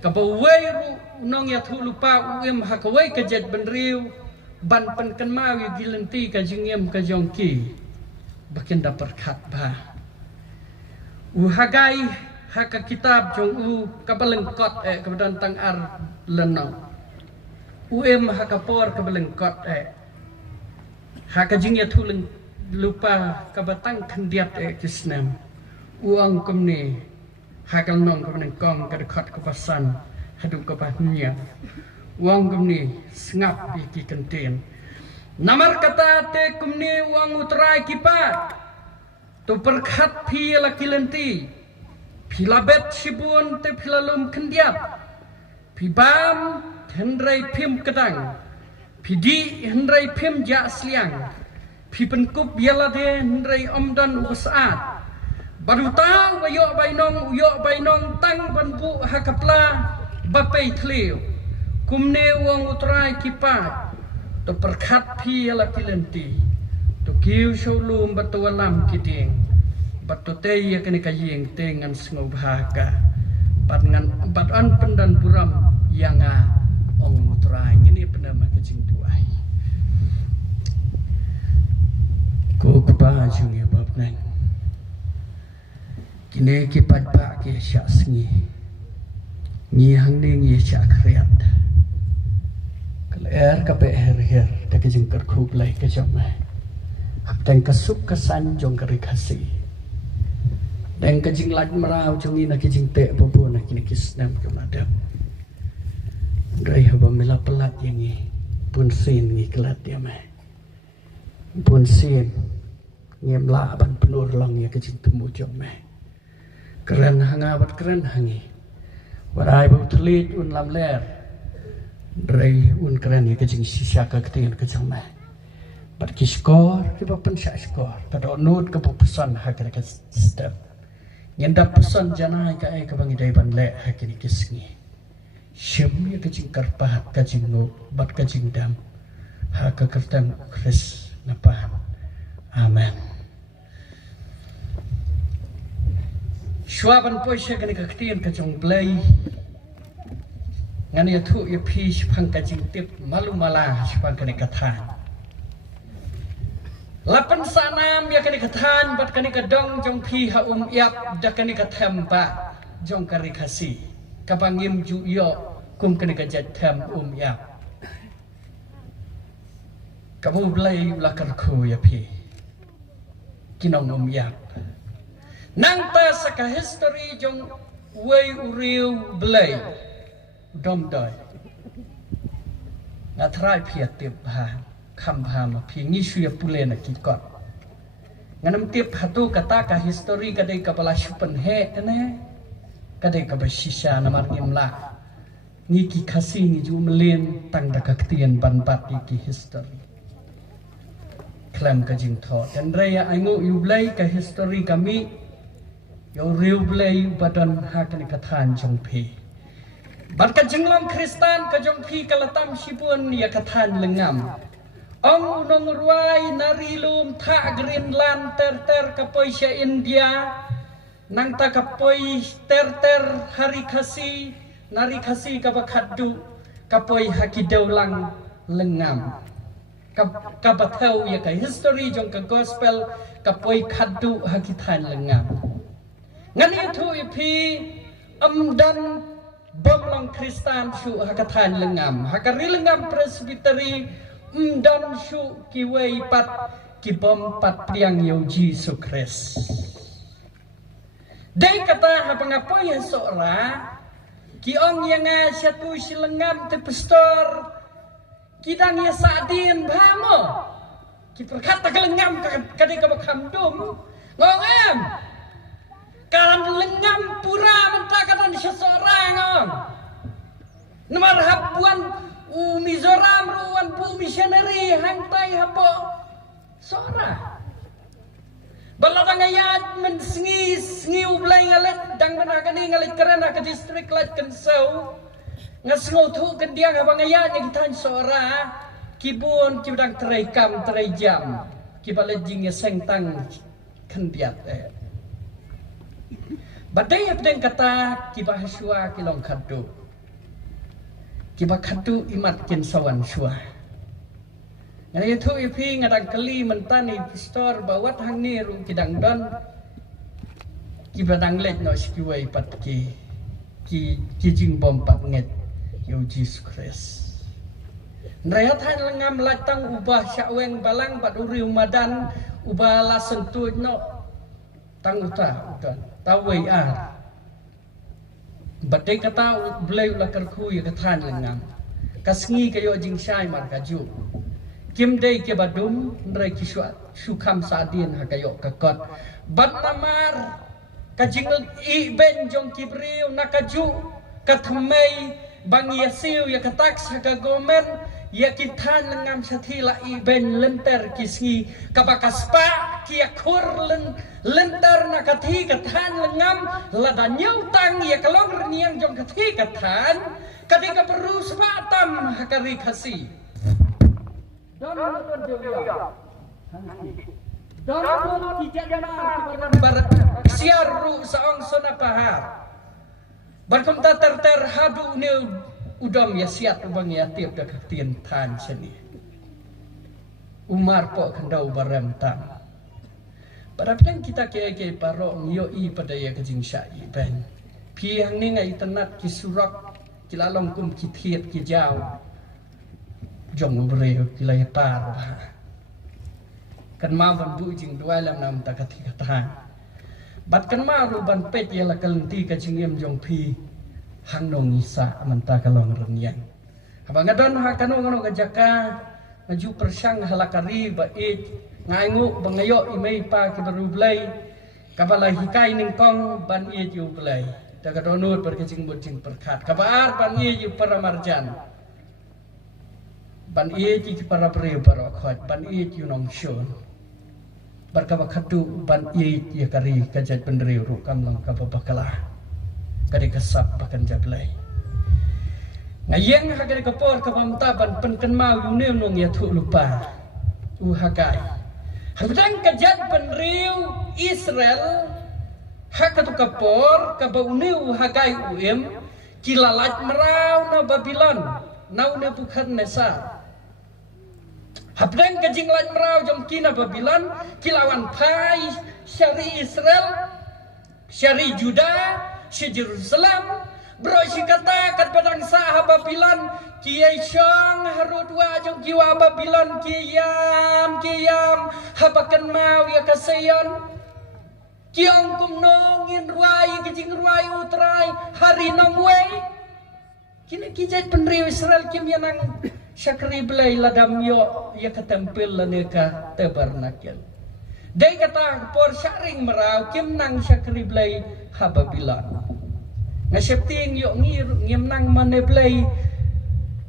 kabawai ru nong ya thu lupa uem hakawai kajet benriu ban pen kan mau yu gilenti ka jingem ka jongki bakin da perkat ba hagai haka kitab jong kabalengkot kebedan tang ar lenong uem hakapor kabalengkot haka jing ya thu lupa kabatang kendiat kisnam uang kumni hakal nong kebedan kong kadekot kepasan haduk kepahnya uang kumni sengap iki kenten namar kata te kumni uang utrai kipat tu perkat pi laki lenti pilabet sibun te pilalum kendiat pibam hendrai pim kedang pidi hendrai pim ja sliang pi penkup bialade hendrai omdan usaat baru tahu uyok bainong tang banbu hakapla bapai tliu kumne uang utrai kipat to perkat pi laki lenti to kiu showlum batu alam kiding batu te ya kene kayeng tengan sengau bahaka bat an pendan buram yang ong utrai ini penama kecing tuai ko kepa jung ya bab nang kini kipat pak ke syak sengi ngi hang ding ye syak kriat kalau kape her tak kecing kerkub lai ke jamai dan kesuk kesan jong kerikasi dan kecing laj merau jong ina kecing te bobo nak kini kisnam kemadam dai haba mila pelat yang pun sin ngi kelat dia mai pun sin ngem la ban penur lang ya kecing temu jong mai keren hangabat keren hangi warai bau telit un lam ler dai un keren ya kecing sisaka ketingan kecing mai bat kiskor kiba pensyak skor kada nut ke pesan hakir ke step nyendap pesan janai ka ai ka bangi dai ban le hakir kisngi syem ya kecing karpahat kecing no bat kecing dam ha ka kertan kris napahan amen Shuaban poisha kani kaktian kacang blay ngani atu ya pi shpang kacing tip malu malah shpang kani katan lapan sanam ya kani katan bat kani kadong jong pi ha yap da kani katam ba jong kari kasi kabangim ju yo kum kani kajat tam yap kamu blay lakar ko ya pi kinong yap nang ta saka history jong way uriu blay dom doi na trai pia tip ha kham ha ma phi ngi shuya pule na ki kot nganam tip hatu kata ka history kadai kapala shupan he ne kadai ka bashisha na mar ngim la ni ki khasi ni ju melen tang da kaktien ban bat ki history klam ka jing tho dan raya aingo yu blay ka history kami yo riu blay badan hakani katan jong pi bat ka jinglam kristan ka jong pi kalatam sibun ya katan lengam ong unong ruai narilum tha greenland ter ka poisha india nang ta ka poi ter hari khasi nari khasi ka bakhaddu ka poi hakidaulang lengam ka bathau ya ka history jong ka gospel ka poi khaddu hakitan lengam ngani thu ipi amdan bomlang kristan shu hakatan lengam hakari lengam presbytery dan shu kiwei pat kibom pat priang yo Jesus Christ dai kata hapangapa ya sora ki ong yang satu silengam te pastor kidang ya sadin bamo ki perkata kelengam kadai ka bakam dum ngongam karam lengam pura mentakatan seseorang nomor hapuan mizoram ruan pu missionary hangtai hapo sora balatang ayat mensengi ublay ngalet dang manakani ngalet kerana ke distrik lat kensau ngasngau tu kendiang abang ayat yang kita sora kibun kibdang terai jam kibalet jingnya sengtang kendiat Badai yang kata kibah syua kilong kadu. Kibah kadu imat kin sawan syua. Ngana itu ipi ngadang keli mentani pistor bawat hang niru kidang don. Kibah dang lek no sikiwai pat ki jing bom pat nget yo Jesus Christ. Nrayat han lengam latang ubah syaweng balang pat uri umadan ubah la sentuh no tang uta utan tawai ar badai kata belai ulah kerku ya kathan lengam kasngi kayo jing syai mar kaju kim dei ke badum nrai kiswa sukam sadin ha kayo kakot bat namar kajing I ben jong kibriu nakaju katmei bang yasiu ya katak sa gomen ya kithan lengam sathila I ben lenter kisngi kapakaspa kia kur lenter nakathi kathan lengam lada nyutang ya kalong reniang jong kathi kathan kadika perlu sepatam hakari khasi don kijana barat siaru saong sona pahar barkom ta ter hadu ne udam ya siat ubang ya tiap dak tien tan seni umar po kandau baram tam barapeng kita ke parong yo I pada ya kajing syai ben piang ni ngai tenat ki surak kilalong kum kithiet ki jaw jong breu kilai par kan ma ban bu jing dua lam nam ta kathi kathan bat kan ma ru ban pet ya la kalenti kajing em jong pi hang nong isa manta kalong renyang abang ngadon ha kanong ngono kajaka ngaju persang halakari ba it ngaingu bangayo imei pa ki baru blai kabala hikai ning kong ban ye ju blai ta kadonut berkecing bucing perkat kabar ban ye ju paramarjan ban ye ji para pre para khot ban ye ju nong shon barkaba khatu ban ye ya kari kajat pendri ru kamlang kababakala kadi kasap bahkan jablay ngayeng hagari kapor kapamtaban penken mau yune nong ya thu lupa hagai hadang kajat penriu Israel hakatu kapor kabauniu hagai uem kilalat merau na Babylon naune bukan nesa habdang kajing lat merau jom kina Babylon kilawan pai syari Israel syari Juda si Jerusalem bro si kata kat padang sah Babylon kiai syang harudwa jong kiwa Babylon kiyam habakan mau ya kasayon kiong kum nongin ruai kijing ruai utrai hari nongwei kini kijat penriu Israel kim yanang syakri belai ladam yo ya ketempil laneka tabernakel dai kata por syaring merau kim nang syakri belai ha Babylon ngasepting yo ngim nang mane belai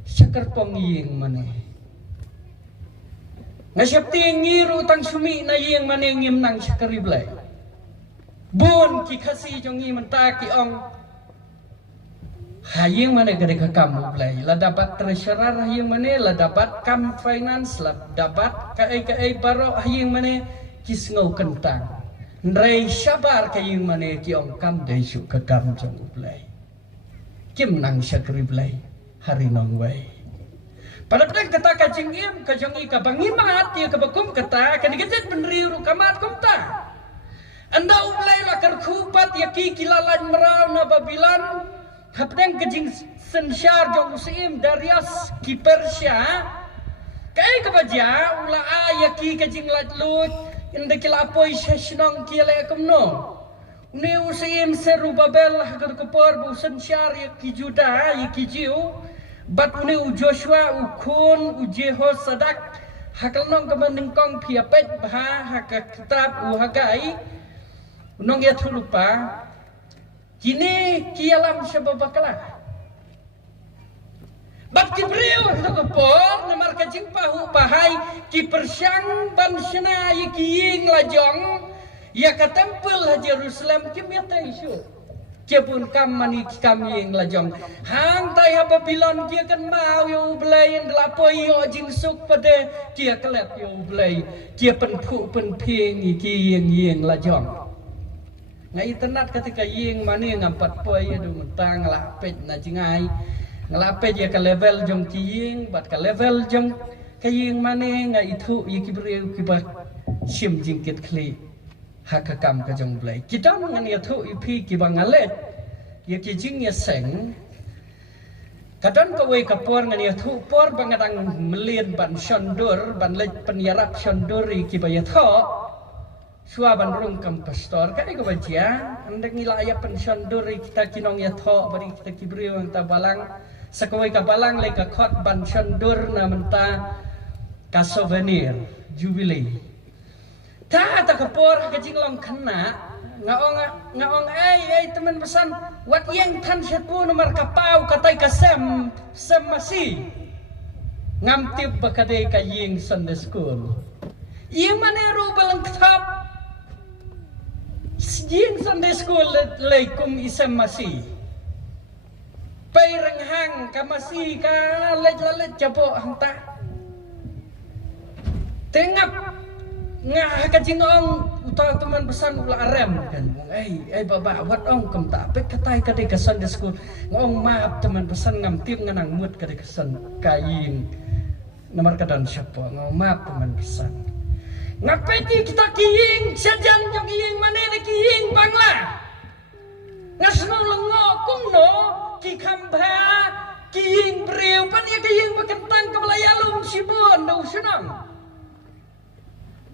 syakar pongying mane ngasepting ngiru tang sumi na yeng mane ngim nang syakri belai bun ki khasi jongi menta ki ong hayeng mane gade ka kamu belai la dapat treasurer hayeng mane la dapat kam finance la dapat kai baro hayeng mane kisngau kentang Ndrai sabar kayong mane kiong kam desu ke kam jong ublay kim nang syakri blay hari nong way pada pedang kata kajing im kajong ika bangimat ya kebakum kata kanigajat benriru kamat kumta anda ublay lakar kupat ya kikilalan merau na Babylon hapdang kajing sensyar jong usim Darius ki Persia kay kabaja ula ya ki kajing latlut inda kila apoy sesnong kila kumno ne usim Serubabel hagar kapor busan syari ki Juda ki Jiu bat ne u Joshua u Kun u Jehozadak hakal nong kamandeng kong piapet bah hakak kitab u hagai nong ya lupa kini kialam sababakala bat kibriu kapor namar kajing pahu bahai ki persyang ban sena ki ying lajong ya katempel ha Jerusalem kim ya taisu kepun kam mani kam ying lajong hang tai ha Babylon kia kan mau yo blai lapoi yo jing suk pada kia kelep yo blai kia pen phu pen phing ki ying lajong ngai tenat ketika ying mani ngampat poi adu mentang ngelapet na jingai ngelapet ya ke level jong kiying bat ke level jong kaying mani ngai itu ye kibreu kibat sim jingkit kli hakakam ka jong blai kita ngan ya thu ipi kibang alet ye ki jing ya seng kadon ko we kapor ngan ya thu por bangadang melien ban shondur ban lej penyarap shonduri kibaya tho Sua bandrung kam pastor kai ko bacia andek nilai pension duri kita kinong ya tho bari kita kibriu ang tabalang sakawai ka balang le ka khot pension dur na menta ka souvenir jubilee ta ta kapor ka jinglong khana ngaong ai teman pesan wat yang tan sepu nomor kapau katai ka sem masih ngamtip bakade ka ying Sunday school ying manero balang khap Jing Sunday school laikum isam masih pai renghang ka masih ka lej japo hangta tengap ngah ka jingong utang teman pesan ula arem kan baba wat ong kem ta pek katai ka de ka Sunday school ngong maaf teman pesan ngamtip nganang mut ka de ka kayin nomor kadan siapa ngong maaf teman pesan ngapeti kita kiying sajan jong kiying mana ni kiying bangla ngasno lengo kumno ki kamba kiying breu pan ya kiying bekentang kebelayalung sibon do senang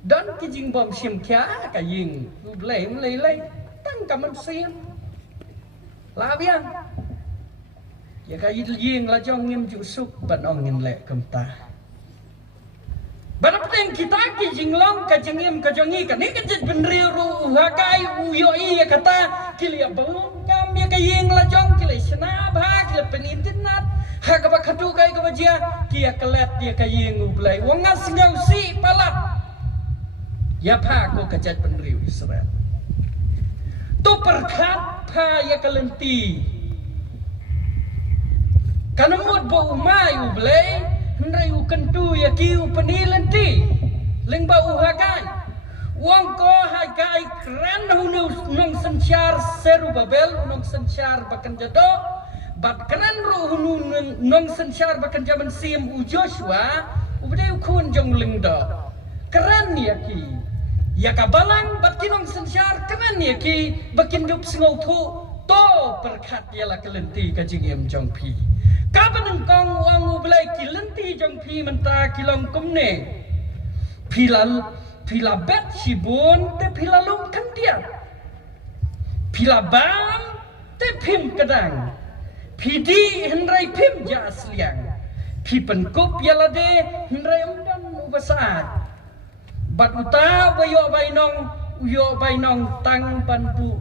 dan kijing bom sim kya kaying lei tang kaman sim labiang ya kaying la jong ngim jusuk ban ong ngin le kamta Barapeng kita ki jinglong ka jingim ka jongi ka ni ka jit benriu ru hakai uyoi kata kilia bau kam ya ka ying la jong kilia sna bha kilia penitin nat ha ka ba khatu kai ka bajia kia kelet dia ka ying ublai wangas ngau si palat ya pha ko ka jat benriu Israel tu perkat pha ya ka lenti kanamut bo umai ublai Hendrai ukentu ya kiu penilenti lengba uhagai wong ko hagai keren hunu nong sensyar Serubabel nong sensyar bakan jado bat keren ru hunu nong sensyar bakan jaman sim u Joshua ubdai ukun jong lengdo keren ya ki ya kabalang bat kinong sensyar keren ya ki bakin dup singau thu to perkat ya la kelenti ka jingem jong pi Kapan engkau wangu belai kilenti jong pi menta kilong kumne pila bet sibun te pila lum kandia pila bam te pim kadang pidi hendrai pim jas liang pi penkup yalade hendrai umdan ubasaat bat uta wayo bainong tang panpu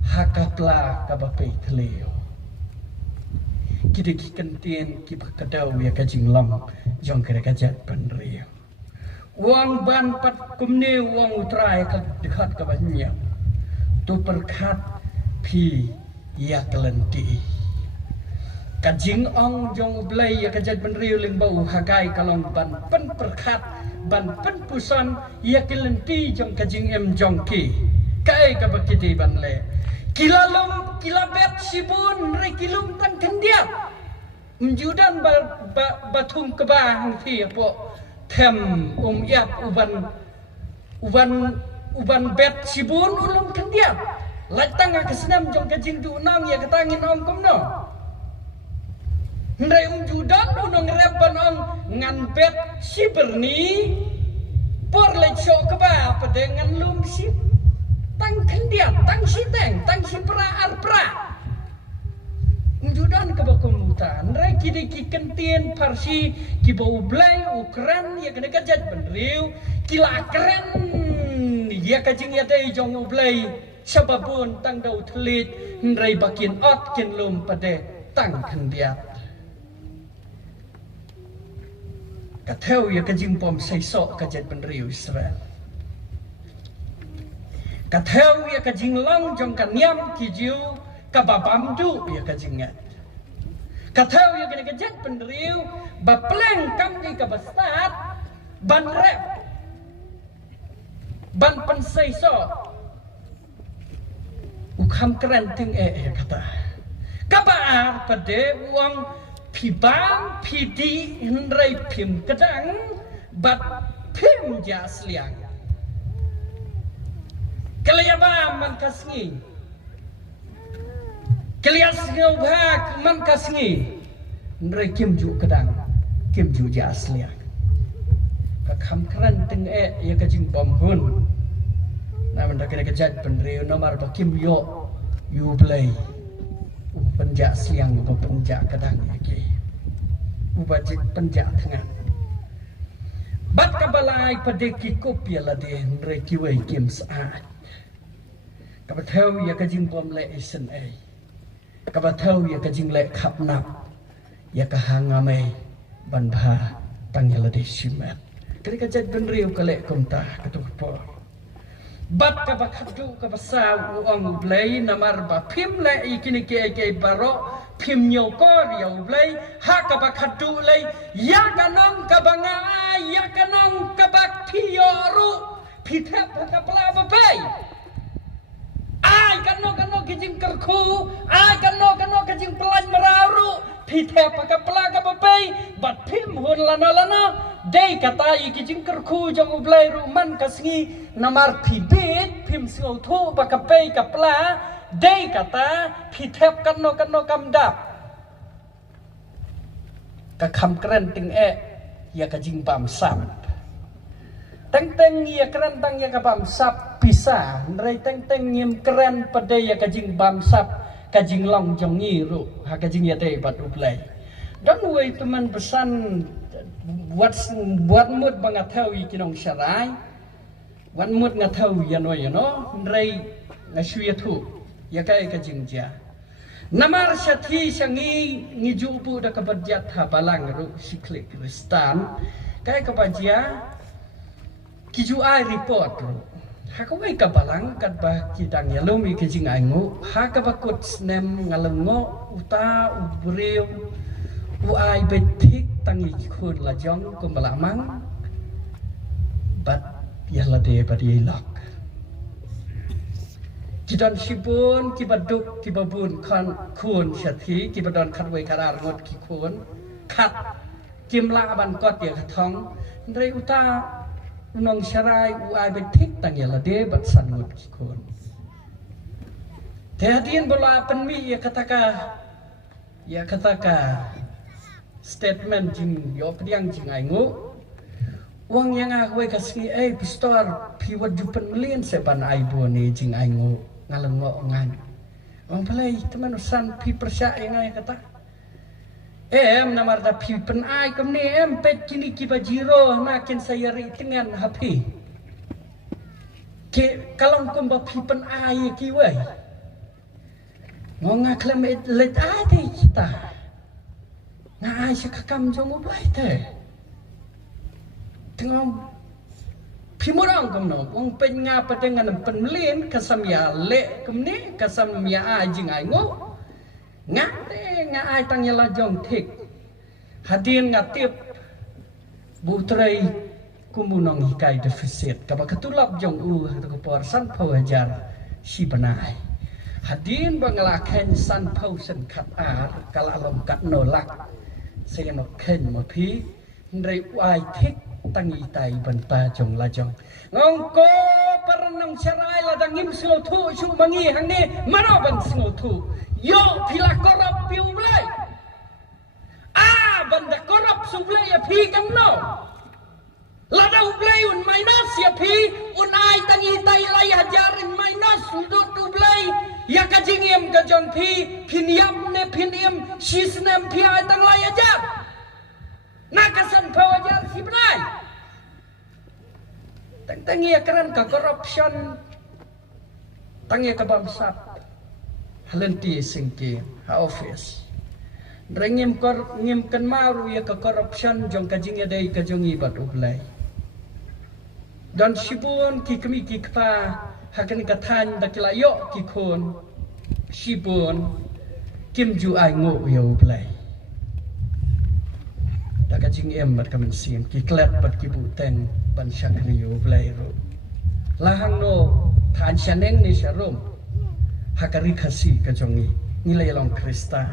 hakapla kabapai teleo kita kentien kita kadau ya kajing lam jong kira kajat penria uang ban pat kumne uang utrai ka dekat ka banyak tu perkat pi ya kelenti kajing ong jong blai ya kajat penria ling bau hagai kalong ban pen perkat ban pen pusan ya kelenti jong kajing em jong ki kai ka bakiti ban le kilalum kilabet sibun rekilum kan kendiat menjudan batung kebang ti po tem yap uban bet sibun ulum kendiat latang ka senam jong kajing tu nang ya katangin ong komno ndai judan unong reban ong ngan bet siberni por le cho keba pedengan lum sib tang kendiat tang siteng tang sipra arpra Judan kebakutan, reki deki kentien parsi kibau blai Ukran ya kena kajat benriu kila keren ya kajing ya dei jong blai siapapun tang dau telit ndrai bakin ot kin lum pade tang kendiat kateu ya kajing pom saisok kajat benriu Israel kateu ya kajing long jong kanyam kijiu kababamdu ya kajingat katau ya kena kejat penderiu bapleng kam di kabastat ban rep ban pensai so ukam keren ting kata kabar pada uang pibang pidi hendrai pim kedang bat pim jas liang keliyaba man kasngi keliyas ngubak man kasngi hendrai kim ju kedang kim ju jas liang kakam keren ting ya kajing bom hun nah mendak kena kejat penriu nomor bakim yo you play penjak siang atau penjak kadang lagi ubajik penjak tengah bat kabalai pada kikop ya lade mereki wei kim saat kabatau ya kajing bom le isen kabatau ya kajing le khap nap ya kahangame banbha tangya lade simet kena kejat penriu kale komta ketukpo bat kabakadu kabasa uang blay namar ba pim le ikini ke baro pim nyokor ya blay ha kabakadu le ya kanong kabanga ya kanong kabak pioru pitap kapla ba bay ai kanong kijing kerku ai kanong kijing pelan meraru pitap kapla ka ba bay bat pim hun lana day kata iki jingker ku jang ublay ruman kasngi namar pibit pim singau tu bakapay kapla day kata pitep kano kamdap kakam keren ting ya kajing bam sap teng ya keren tang ya kabam sap bisa nrai teng yem keren pada ya kajing bam sap kajing long jong ngiru ha kajing ya day bat ublay dan way teman pesan buat mut bangathawi kinong syarai wan mut ngathawi yano nrai ngashuya thu ya kai ka jingja namar syathi sangi ngiju pu da kabadjat ha balang ru siklik kristan kai kabajia kiju ai report ru ha ko kai ka balang kat ba kidang ya lomi ke jing aingu ha ka bakut snem ngalengo uta ubreu uai betik tangi kun la jong kum balamang bat ya la de badi lak kidan sibun kibaduk kibabun kan kun syathi kibadan khatwei karar ngot ki kun khat kimla ban kot ya thong ndrei uta unong syarai uai betik tangi la de bat san ngot ki kun tehadin bola penmi ya kataka statement jing yo pediang jing aingu uang yang aku kasih pistor piwat jupan million sepan aibu ni jing aingu ngalengo ngan uang pelai teman usan pi persya yang ai kata namar da pi pen ai kamni pet kini kibajiro makin saya ri dengan happy ke kalong kumba pi pen ai ki wei ngonga klem let ai kita na ai kakam jong ubai te tengok pimurang kamno wong pen nga patengan penlin kasam ya le kemni kasam ya ajing ai ngo nga ai tang ya la jong thik hadin ngatip butrai kumunong hikai defisit kaba ketulap jong to por san pawajar si banai hadin banglaken san pausen khat ar kalalom kat nolak saya nak ken mapi ndai uai thik tangi tai ban pa jong la jong ngongko paranong sarai la dangim silo thu su mangi hangne mano ban silo thu yo pila korap piu blai banda korap su blai ya pi kam no la dau blai un minus ya pi un ai tangi tai lai hajarin minus udut tu blai ya kajingiem kajong pi piniam ne piniam sisnem pi ai tang lai aja nakasan pawajar si benai tang ya keren ka corruption tang ya ka bamsap halenti singki ha office drengim kor ngim kan maru ya ka corruption jong kajing ya dai kajong ibat ublai dan sibun ki kemi ki kpa hakan kathan dakila yo ki khon sibun kim ju ai ngo yo ublai da kajing em mat kamen sim ki klet bat ki buteng ban syakri yo ublai ro lahang no than shaneng ni sharum hakari kasih kajongi nilai long Kristen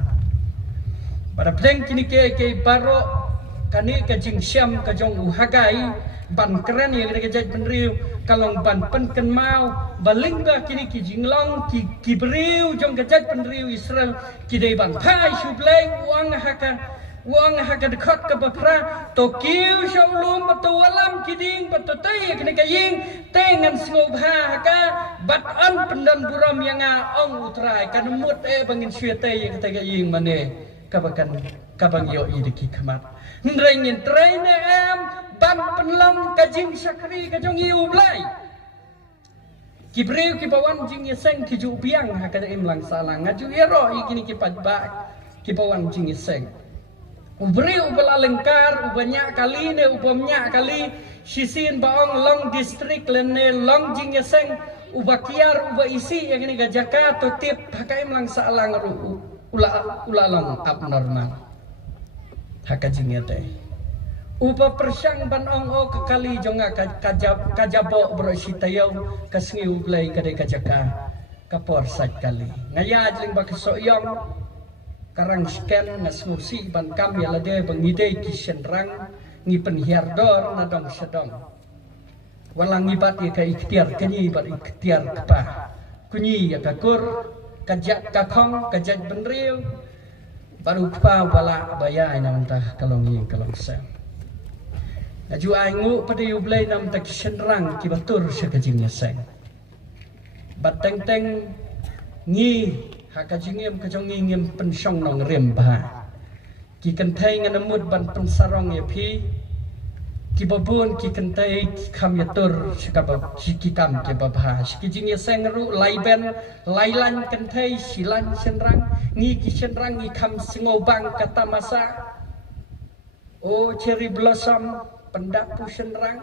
pada pleng kini ke baro kani kajing syam kajong uhagai ban keren yang kejat penriu kalong ban penken mau balingga kini ki jinglong ki beriu jong kejat penriu Israel ki dei ban pai shubleng uang haka dekat ke bapra tokiu shaulum batu walam kiding batu tay kini kaying tengan sngobha haka bat an pendan buram yang ong utrai kan mut bangin syete yang kata kaying mane kabang yo idiki kamat nrengin train ban penlam kajing sakri kajong iu blai kibreu ki bawan jing yeseng ki ju biang haka imlang salang ngaju ero ikini ki pajba ki bawan jing yeseng ubri ubala lengkar ubanya kali ne ubamnya kali sisin baong long district lene long jing yeseng ubakiar uba isi yang ini gajaka to tip pakai imlang salang ula long abnormal haka jing yete upa persyang ban ong o kekali jonga kajabo bro sitayaw kasngi ublay kadai kajaka kapor sat kali ngaya jling bakasoyong karang scan ngasmusi ban kam ya lade bangide kisenrang ngi penhiardor nadong sedong walang ibat ya ka ikhtiar kenyi bat ikhtiar kepah kunyi ya kakur kajat kakong kajat benriu baru kepah wala bayai namantah kalongi kalong aju aingu pada yublay nam tak senrang ki batur sekajing yeseng bateng teng ngi hakajingem kajong ngim pensyong nong remba ki kentai nganamut ban pensarong ya pi ki babun ki kentai ki kam yatur sekaba ki kam ki babha ki jing yeseng ru laiben lailan kentai silan senrang ngi ki senrang ngi kam singobang kata masa oh cherry blossom pendap pu senrang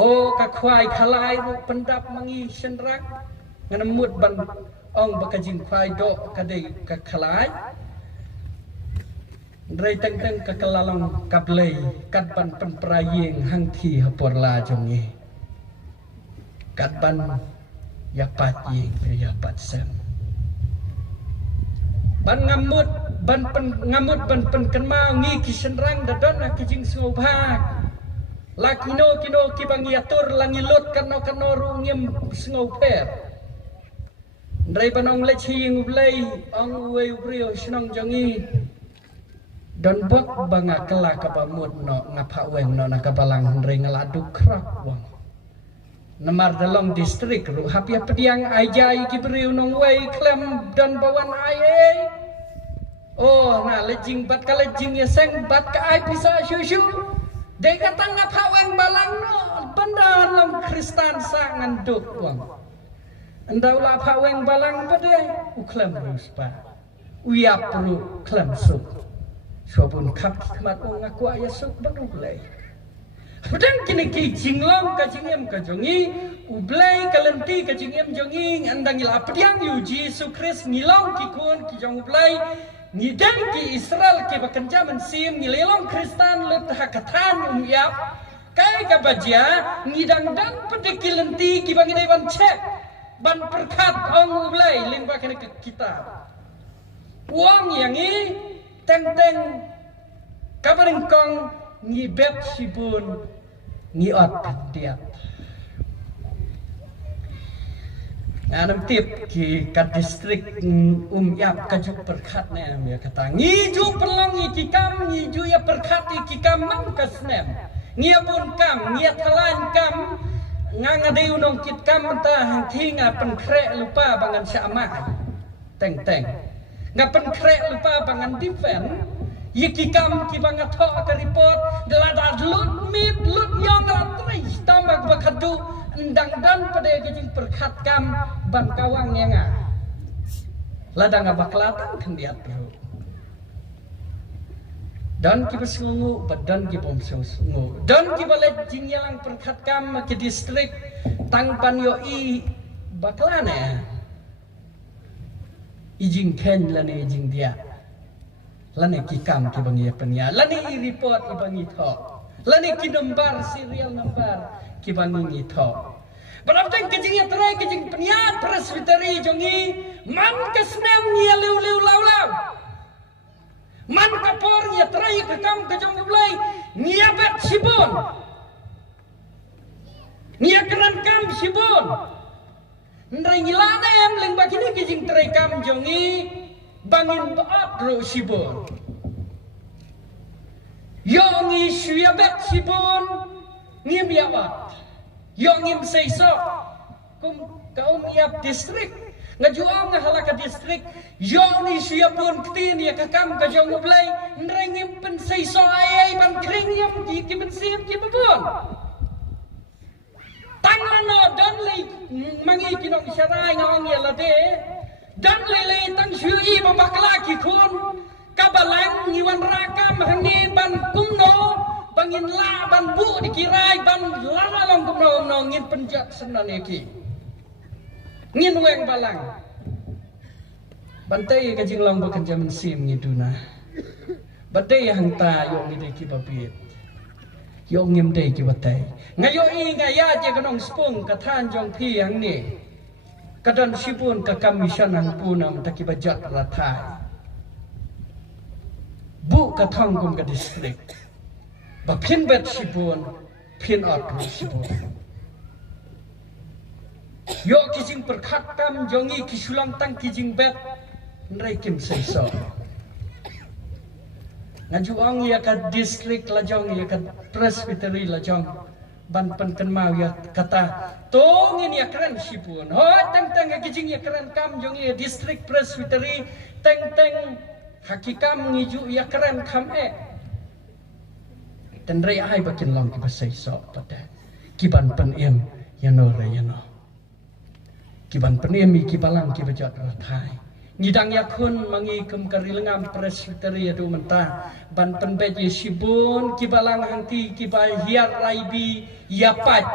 oh kakwai khalai ru pendap mangi senrang nganamut ban ong bakajing kwai do kadai kakhalai Drai teng-teng kekelalang kablay kadban penpraying hangti hapor la jongi kadban yapat ying yapat sem ban ngamut ban pen kenmau ngi kisenrang dadon na kijing sngobha lakino kino kibangiatur langilut kano ru ngim sngoper Drai banong lechi ngublay ong uwe ubrio sinong jongi dan bok banga kela kabamut no ngapa weng no nakabalang hendreng ngaladu krak wang namar dalong distrik ru hapia pediang ajai kibriu nong wei klem dan bawan ai oh na lejing bat ka lejing yeseng bat ka ai bisa syusyu de kata ngapa weng balang no benda long kristan sa nganduk wang endau la pa weng balang pade uklem ruspa uyap ru klem sup Sobun kap khmat ong aku aya sok benublay. Pedang kini ki jinglong ka jingem ka jongi ublay kalenti ka jingem jongi andang ila pediang yu Yesus Kristus ngilong ki kun ki jong ublay ngidang ki Israel ki bakenja mensim ngilelong Kristen lut hakatan yap kai ka baja ngidang dan pedeki lenti ki bangine ban cek ban perkat ong ublay limba kene kita. Uang yang ini teng-teng kabaring kong ngi bet sibun ngi ot kadiat anam tip ki kat distrik yap kajuk perkat ne ya kata ngi ju perlong ngi kam ngi ju ya perkat ki kam mang kasnem ngi pun kam ngi thalan kam ngangadeu nong kit kam ta hang thinga pen kre lupa bangan syamah teng-teng ngapen krek lupa bangan defend yiki kam ki bangat ho ka report delada lut mit lut yong la tri tambak bakadu endang dan pada kijing perkat kam ban kawang yang ladang baklatan kan dia bro dan ki besungu badan ki bom sungu dan ki balet jingyalang perkat kam ki distrik tangpan yo i baklana ijing ken lani ijing dia lani kikam ki bangi penya lani i report ki bangi tho lani ki number serial number ki bangi tho Berapa kejing terai kejing peniat presbiteri jongi man kesnem nia liu lau. Man kapor nia terai kekam kejong mulai nia bet sibon. Nia keran kam sibon. Ndrai ngilana em leng bakini kejing terai kam jongi bangin baat ro sibon. Yongi syia bet sibon ngim yawat. Yongim seiso kaum iap distrik ngajuang ngahalaka distrik yongi siapun ketin ya kakam kajong ublay nrengim pen seiso ayay ban kring yam ki bensim ki babon tanglano dan lay mangi kinong syarai ngawang yalade dan lay tang syui babakla ki kun kabalang ngiwan rakam hangi ban kumno bangin la ban bu dikirai ban lama long kumno ngin penjat senan iki ngin weng balang bantai kajing long bekerja mensim ngiduna bantai hang ta yong ngide ki babit yong ngim dei ki batai ngayo i ngaya je kanong spung kathan jong pi hang ni kadan sipun ka kamisyan hang punam takibajat ratai bu kathang kum ka distrik ba phin bet sibon phin at ru sibon yo kijing perkhat kam jongi kisulang tang kijing bet nrai kim seiso ngajuang ya ka distrik la jong ya ka presbytery la jong ban pen kan mau ya kata tongin ya keren sibon ho tang kijing ya keren kam jongi ya distrik presbytery teng hakikam ngiju ya keren kam dan rai ai bakin long ki basai so pada kiban pen em yano kiban pen em ki balang ki bajat rathai ngidang yakun mangi kem karilengam presbytery adu menta ban pen beji sibun ki balang hanti ki bai hiar raibi yapat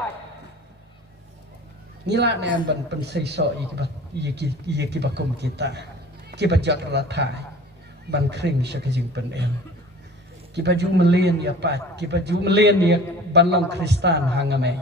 ngila ne ban pen sai so i ki bakum kita ki bajat rathai ban kring sakajing pen em ki baju melian ya pat ki baju melian ya banlong kristan hangame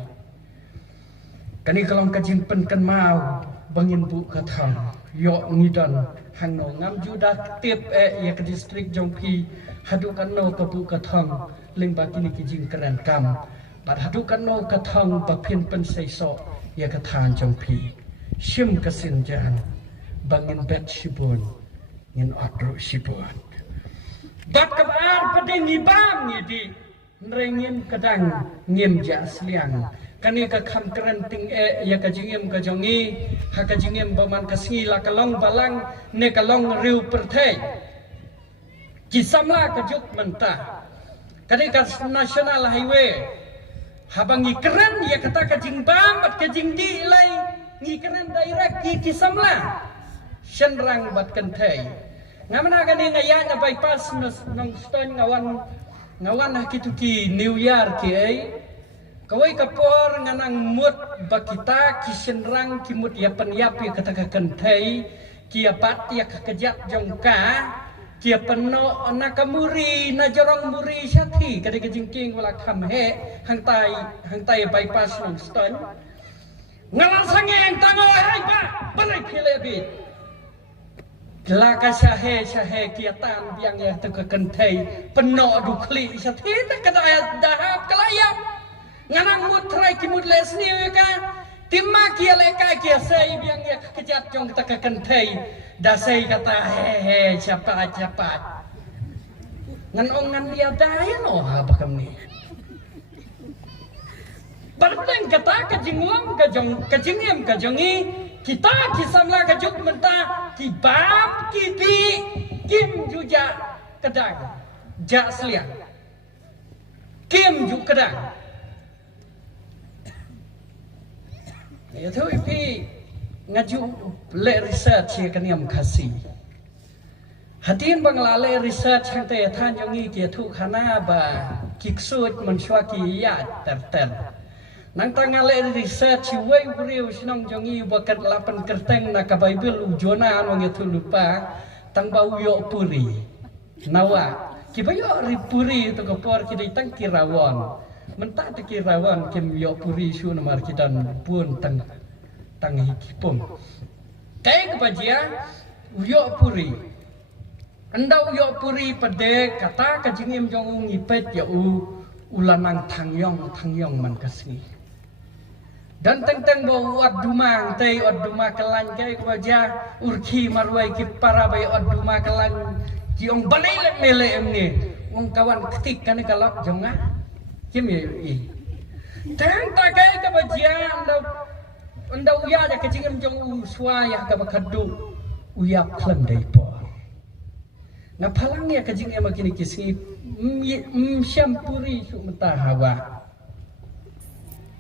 kani kalong kajing pen kan mau bangin bu katham yo ngidan hangno ngam juda tip ya ke distrik jongpi hadu kan no ka bu katham ling ba kini kijing keren kam bat hadu kan no katham ba phin pen seiso ya kathan jongpi shim kasin jan bangin bet sibun ngin atro sibun bakap ar pedeng ibam ngidi nrengin kadang ngim ja sliang kani ka kham krenting ya ka jingem ka jongi ha ka jingem baman ka singi la kalong balang ne kalong riu perthei ki samla ka juk menta kani ka national highway habangi keren ya kata ka jingbam bat ka jingdi lai ngi keren direct ki samla senrang bat kenthei ngamana gani ngaya na bypass nang stone ngawan hakituki New Year ki ai kawai kapor nganang mut bakita kisenrang kimut ya penyapi kata kenthei kia pat ya kejat jongka kia peno nakamuri na jorong muri syati kada kejingking wala khamhe hangtai bypass nang stone ngalasang yang tango hai ba balai kilebit Laka syahe kiatan yang ya teka kentai penuh dukli syati tak kata dahap kelayap nganang mutrai kimut lesni ka timma kia leka kia sei yang ya kejat jong teka kentai dasai kata he cepat ngan ongan dia daya no apa kami bareng kata kejingwang kejingem kejongi kita kisamla kajuk menta kibab kidi kim juja kedang jak seliang kim ju kedang ya tu ipi ngaju le research ya kaniam khasi hatin bangla le research hang te than yongi ki thu khana ba kiksut manshwa ki ya ter nang tangale research wei brio sinong jongi bakat lapan kerteng na ka bible ujona anu ngetu lupa tang bau yo puri nawa ki bayo ri puri to ko por ki tang kirawon mentah tekirawan kem yo puri su namar kitan pun tang hikipum kai kepajia yo puri andau yo puri pade kata kajingim jong ngipet ya ulanang tangyong man kasni dan teng bo wat dumang tei od duma kelan kai kebaja urki marwai ki para bai od duma kelan ki ong balai lek mele emni wong kawan ketik kan kalak jonga kim ye i tang ta kai kebaja andau ya da kecingem jong uswaya ka bakadu uyap klan dai po na palangnya kajingem makini kisi syampuri su mentahawa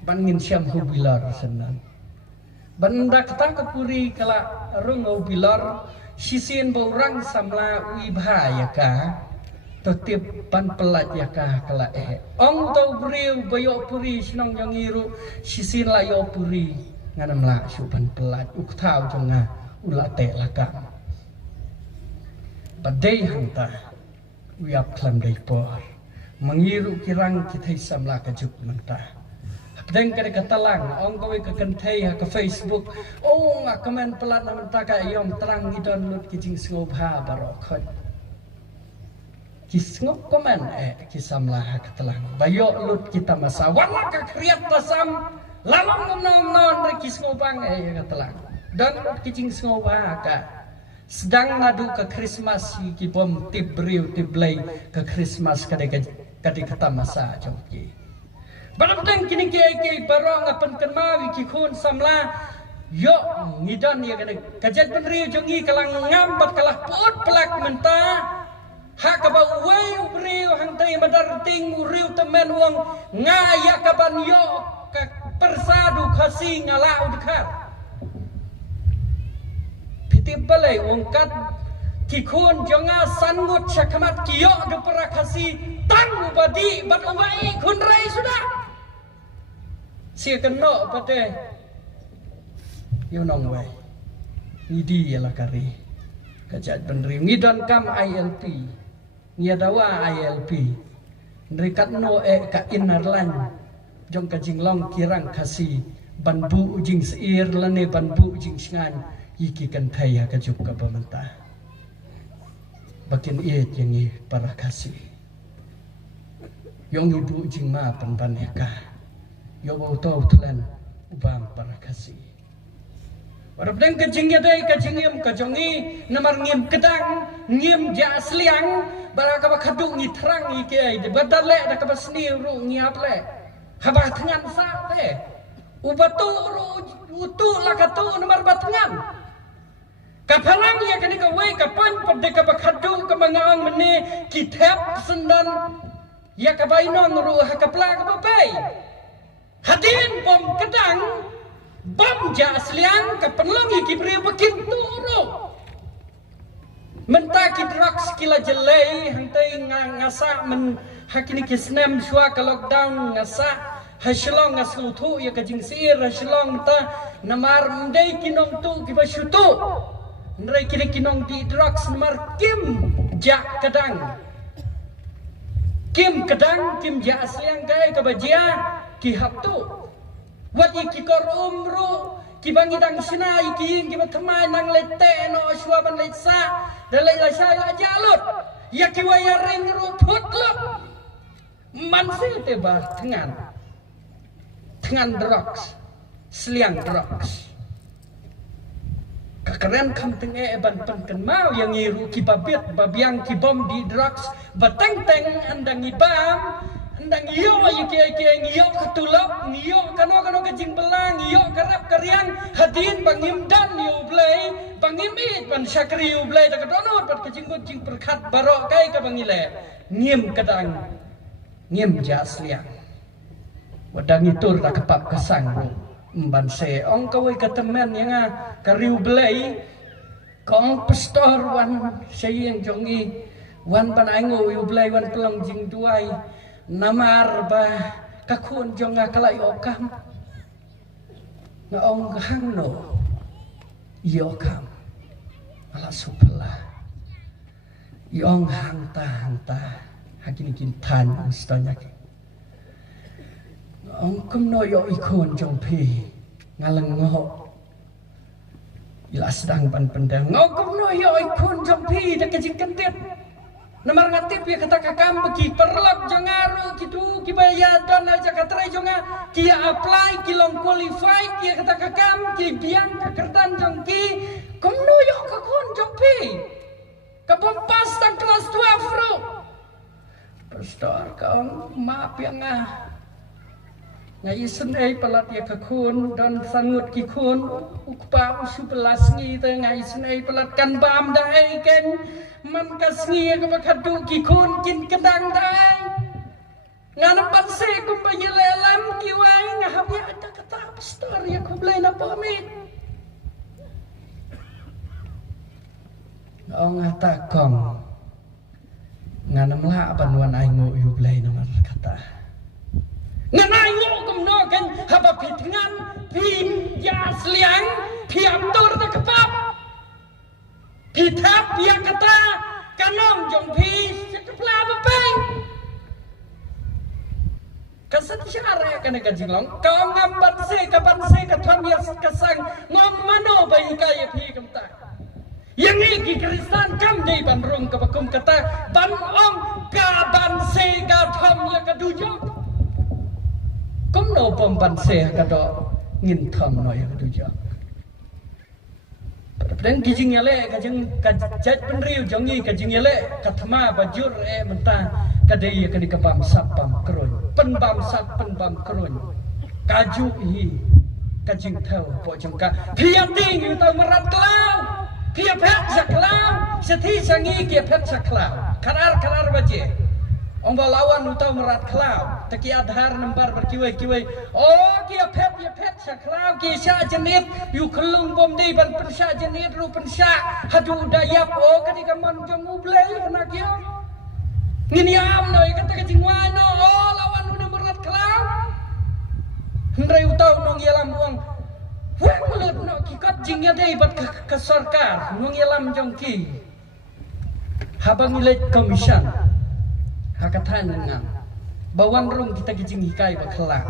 bangin syam hubilar senan banda kata kepuri kala rung hubilar sisin borang samla wibhaya ka tetip ban pelat ya ka kala ong tau beriu bayo puri senong yang iru sisin la yo puri nganam la su ban pelat uktau jonga ula te laka badai hanta wiap klam dai por mengiru kirang kita samla kajuk mentah Deng kare katalang ong kowe ke kentai ke Facebook ngak komen pelat naman taka yom terang idon lut kijing sngop ha barokot kisngop komen kisamlah katalang bayo lut kita masa wala ka kriat tasam lalong nom re kisngopang katalang dan kijing sngop ha ka sedang nadu ke Christmas ki bom tibriu tiblay ke Christmas kade kata masa jongki Barang kini kiai barang apan kenmawi kikun samla yo ngidan ya kene kajat penriu jongi kalang ngambat kalah pot pelak menta hak ba wei riu hang tai madar ting riu temen wong ngaya kaban yo ka persadu khasi ngala udkar piti balai wong kat kikun jonga sangut syakmat kiyo do perakasi tang ubadi bat umai kun rai sudah sia kena pate yunong wai idi ala kari kajat benri ngidan kam ILP ngiadawa ILP nerikat no ka inarlan jong kajing long kirang kasi banbu ujing seir lane banbu ujing singan iki kan thaya kajuk ka pamanta bakin iet yang para kasi yong ibu ujing ma panpaneka yo bau tau tulan ubang para kasih. Warapdeng kajingnya dai kajingim kajongi namar ngim kedang ngim ja sliang baraka bakadu ngi terang ngi kiai de badale da ka basni ru ngi aple haba tengan sa te ubatu ru utu lakatu namar batengan kapalang ya kani ka wei kapan pade ka bakadu ka mangang mene kitab sendan ya ka bainong ru hakapla ka bapai Hadin bom kedang bom ja asliang kepenlongi kibriu bekin turu mentaki drugs kila jelai hantai ngasa men hakini kisnem shua ka lockdown ngasa haslong ngasutu ya kajing sir haslong ta namar mendai kinong tu kiba syutu ndrai kini kinong di drugs namar kim ja kedang kim ja asliang kai kabajia ki haptu wati ki kor umru ki bangi dang sinai ki ki bathmai nang lete no swaban letsa dalai la sai la jalut ya ki waya ring ru phutlut man se te ba tengan drugs sliang drugs kakaren kam tenge ban pan mau yang ngiru ki babit babiang ki bom di drugs bateng andang ibam ndang iyo iyo ketulok iyo kano kejing belang iyo karap karyang hadin bangim dan iyo blay bangim it ban syakri iyo blay tak donot pat kejing perkat barok kai ka bangile ngim kedang ngim jasliang wadang itur dak kepap kesang mban se ong kawai ketemen yang kariu blay kong pastor wan sayang jongi wan ban aingo iyo blay wan pelang jing tuai namar ba kakun jonga kalai okam na ong hangno yokam ala supla yong hangta hakini kintan ustanya ki ông cũng nói yo ikon trong phi ngalang ngok ila sedang ban pendang ngok cũng nói yo ikon trong phi dak kejingkan tiet namar ngatip ya kata kakam bagi perlap jangaru kitu kibaya dan aja katrai jonga kia apply kilong qualify kia kata kakam ki biang kakertan jongki cũng nói yo kakon trong phi kapampas tang kelas 12 bro pastor kau maaf ya ngai sen ai pelat ya kakun dan sangut kikun ukpa usu belas ngi te ngai sen ai pelat kan bam dai ken man kas ngi ka bakadu kikun kin kedang dai ngana pan se kum banyelam kiwai ngahap ya ada kata pastor ya ku blai na pamit ong ata kong ngana mla banwan ai ngo yu blai na mar kata nganai ngo kum no kan haba pitngan pin ya sliang piam tur ta kapap pitap ya kata kanong jong pi sekepla bepeng kasat syara kana kajilong kau ngambat se kapan se katham ya kasang ngom mano bai kaya pi kamta yang iki Kristen kam dei banrung kapakum kata ban ong ka ban se ka tham ya kadujok cũng nô bom ban xe cả đó nghìn thầm nói cái điều dan kijing yale kajing kajat penriu jongi kajing yale kathama bajur menta kadai kani kapam sapam kron penbam sap penbam kron kaju hi kajing thau po jongka phia ting yu tau marat klau phia phet saklau sethi sangi kia phet saklau karar baje ông vào lawan utau merat klau taki adhar nambar berkiwai oh kia pet sa klau kia sya jenit yu kelung bom dei ban pensya jenit ru pensya hadu dayap oh ketika man jamu blei kena kia ngini am noi kata kejingwai no oh lawan udah merat klau hendrai utau nong yelam uang wang mulut no kikat jingnya dei bat ke sarkar nong yelam jongki habang ilet komisan hakatan dengan bawan rung kita kijing hikai baklang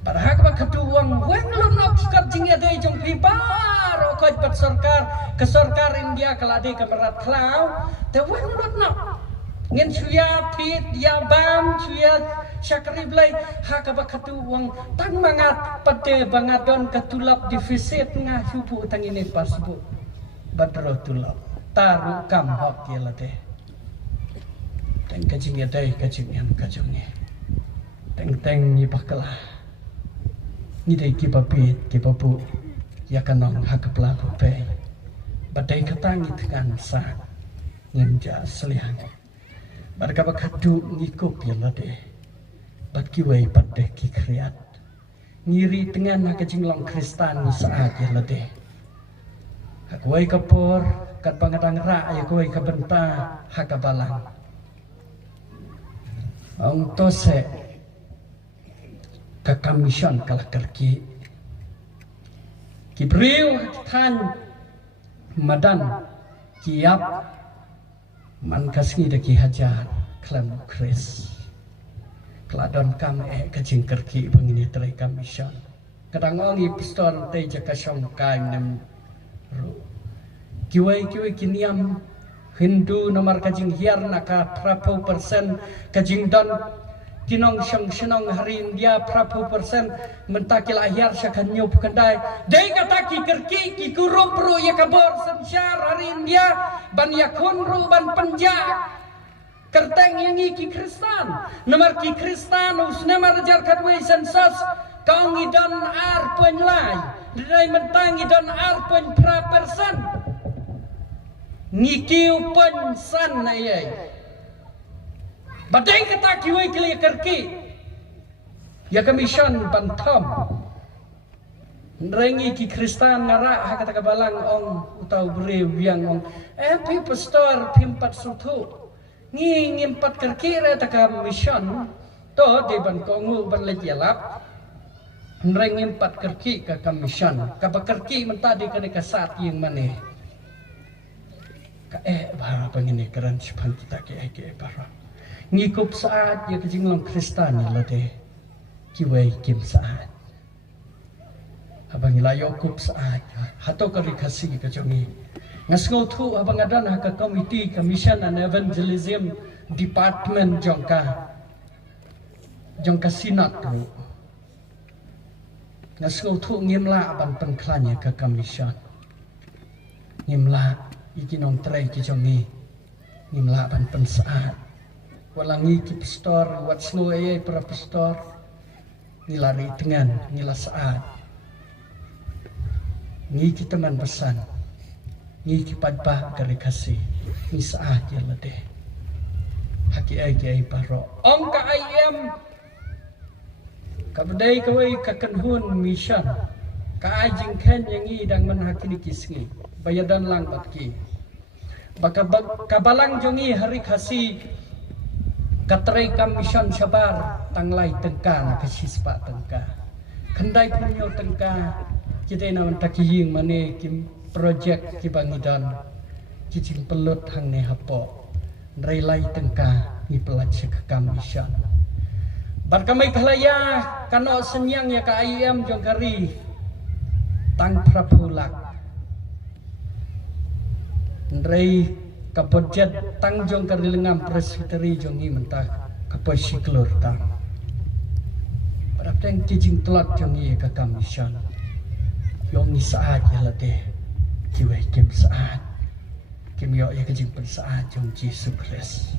padahal ba keduang wen lu nok kikat jing ade jong pibar ko bat sarkar ke sarkar India kalade ke merat klau te wen lu nok ngin suya pit ya bam suya syakri blai hak ba keduang tang mangat pate bangadon ketulap defisit ngah subu tang ini pasbu badro tulap taru kam hok yelate teng kajing ya dai kajing yang kajing ni teng ni bakala ni dai ki papit ki papu ya kanong hakapla pe badai katangi tekan sa ngenja seliang barka bakadu ngikup ya lade bat ki wei padde ki kriat ngiri tengan kajing long kristan ni saat ya lade hak wei kapor kat pangadang ra ya wei kabenta hakabalang ông tose ke kamisyon kalah kerki kibriu tan madan kiap man kasni de ki hajar klam kris kladon kam kajing kerki bangini trai kamisyon kadang ongi piston te jaka syong kai nem ru kiwai kiniam Hindu nomor kajing hiar naka prapu persen kajing don kinong senong hari India prapu persen mentakil ahyar syakan nyup kendai dai kata ki kerki ki kurup ru ya kabor sensyar hari India ban yakun ru ban penjak kerteng yang ki Kristen nomor ki Kristen usna marjar kadwe sensus kau ngidon ar penlai dai mentang ngidon ar pen pra persen ngikiu pensan ayai badai kata kiwai kili kerki ya kamisyon bantam rengi ki Kristen ngara kata kabalang ong utau beri wiang ong pi pastor pimpat sutu ngimpat kerki re ta kamisyon to de ban kongu ban lejelap rengi empat kerki ke kamisyon ka kerki mentadi kene kasat yang maneh bara pangini keran sipan kita ke bara ngikup saat ya kejing long Kristen la de kiwai kim saat abang ilayo kup saat hato kari kasih ke jongi ngasngau tu abang adan haka komiti commission and evangelism department jongka sinat tu ngasngau tu ngimla abang pengklanya ke commission ngimla ikinong tray ki jongi ngimla abang pensaat walangi ki pastor wat snow ayay para pastor ngilari dengan ngila saat ngi kita man pesan ngi ki padpa kari kasih ngi saat ya lade haki ai paro ong ka IM kabdai kawai ka kanhun mission ka ajing ken yang ngi dang man hakini kisngi bayadan lang batki baka kabalang jongi hari kasih katray kam mission sabar tanglay tengka na kasispa tengka kendai punyo tengka kita naman takiying mane kim project ki bangidan kicing pelut hang ne hapo nrailay tengka ni pelaj kam mission bar kamay kalaya kano senyang ya ka IM jongkari tang prapulak nrai kapodjet tang jongkari lengam presbyteri jongi mentah kaposiklur tang Parapteng kijing telat jongi ka kam mission yong ni saat ya lade kiwai kim saat kim yo ya kijing pen saat jong Yesus Kristus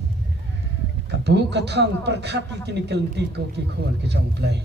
kabu kathang perkhat ikini kelenti ko ki khon ki jong play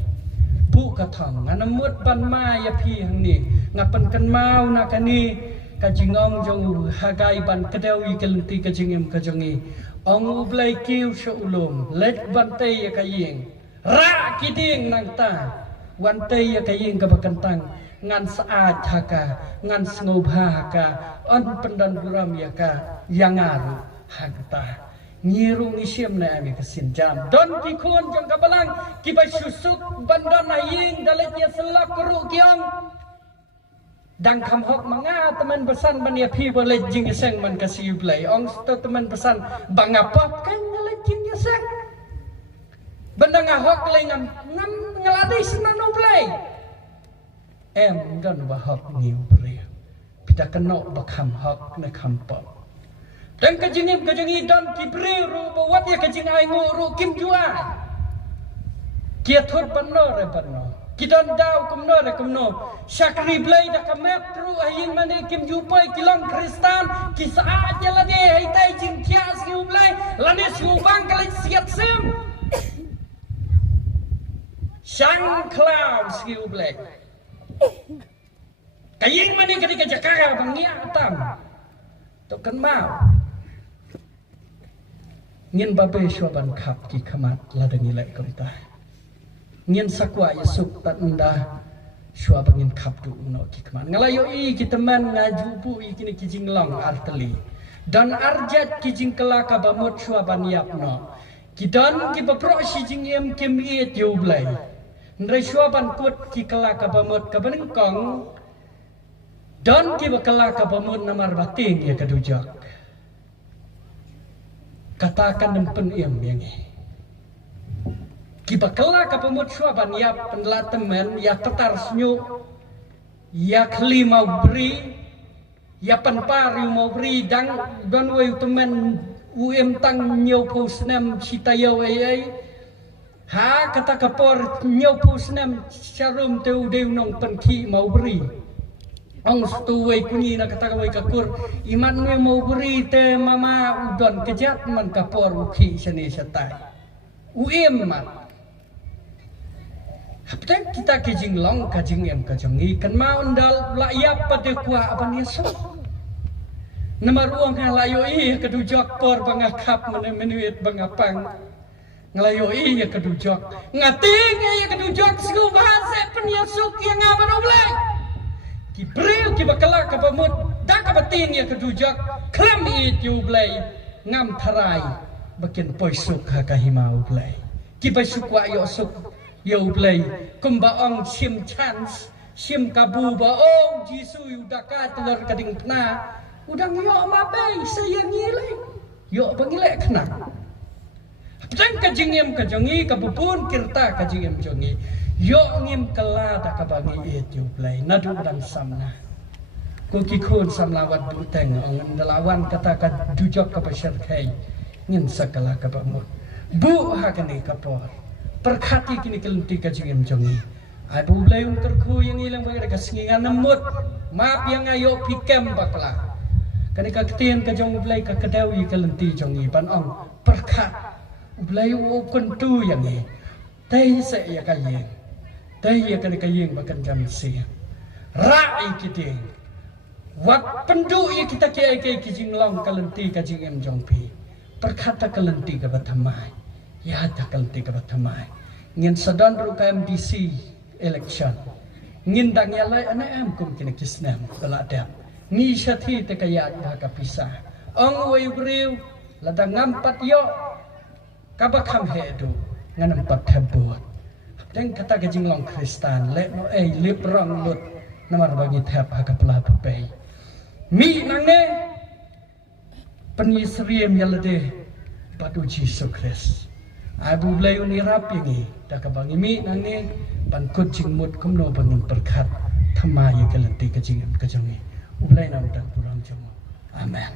bu kathang nganamut ban ma ya phi hang ni ngapan kan mau nakani kajingong jong hagai ban kedewi kelenti kajingem kajongi ong ublai kiu sho ulum let bante ya kaying ra kiding nang ta wante ya kaying ka bakantang ngan saat haka ngan sngobha haka on pendan buram ya ka yangaru hagta ngiru ngisiem na ami kasin jam don ki khon jong kabalang ki bai susuk bandan aying dalet ya selak kru kiam dang kham hok manga teman pesan bania phi boleh jing seng man kasih play ong sto teman pesan bangapap kan dalet jing seng bandang hok lengam ngam ngeladi senan play em don ba hok niu bre pita kenok ba kham hok na kham pop dan kajingim kajingi don ki bre ru ba wat ya kajing ai ngo ru kim jua kia thot panno re panno kidon daw kumno re kumno syakri blai da kamep tru ayin mane kim jupai kilong kristan ki saat ya lade hai tai jing kia siu blai lane siu bang kali siat sem sang cloud siu blai kaying mani ketika Jakarta bangia atam to kan mau ngin babe shoban khap ki khamat ladani lek kamta ngin sakwa yesuk tat nda shwa bangin khap du no ki khamat ngalayo i ki teman ngaju pu i kini kijing long arteli dan arjat kijing kelaka bamot shwa baniap no kidan ki bapro si jing em kem i tioblai ndrai shwa ban kut ki kelaka bamot ka baning kong dan ki bakala ka bamut namar bating ya kadujak katakan nempen iam yang ki bakala ka bamut swaban ya penlatamen ya tetar senyu ya kli mau beri ya panpar mau beri dang don we temen UM tang nyau pusnam citayo ai ha kata kapor nyau pusnam charum teu deu nong penki mau beri ong stuwe kunyi na kata kawai kakur iman me mau beri te mama udon kejat man kapor uki sene satai man hapten kita kejing long kajing em kajongi kan mau ndal la yap pada kuah aban yeso nama ruang ngalayo i kedujak por bangakap menuit bangapang ngalayo i kedujak ngating ya kedujak sku bahasa penyasuk yang aban oblek ki bril ki bakala ka pamut da ka bating ya kedujak klam i tiu blai ngam tharai bakin poisuk ha ka himau blai ki basuk wa yo suk yo blai kumba ong sim chance sim kabu ba ong jisu udaka telur kading pna udang yo ma bai saya ngilai yo bangilek kena Dan kajingim kajongi kapupun kirta kajingim jongi yo ngim kala da kabangi et yu play nadu dan samna ko kikun samlawat buteng ongan dalawan kata ka dujok ka pasir kai ngin sakala ka bamu bu hakani kapor perkhati kini kelenti kajingim jongi ai bu play un kerku yang ilang bagi ka singingan nemut maaf yang ayo pikem bakla kani ka ketien ka jong play ka kedawi kelenti jongi pan ong perkhat Belayu kuntu yang ni, teh saya kaya, teh ya kena kaya bahkan jam siang. Rai kita, wak pendu ya kita kaya kijing long kalenti kajing em jongpi, perkata kalenti ke batamai, ya tak kalenti ke batamai. Ngin sedon ruka MDC election, ngin dang yalai anak am kum kena kisnam beladap, ngi syati te kaya dah pisah. Ong wayu beriu, ladang ngampat yo. Kabakam hedu ngan empat hebut. Dan kata kajing long Kristan le no lip rong lut namar bagi thap hakapla papai. Mi nangne penyisriem yalade patu Yesus Kristus. Abu blayu ni rapingi dak bangi mi nangne ban kucing mut kumno bangun berkat thamai kalati kajing kajangi. Ublay nam dak kurang jamo. Amen.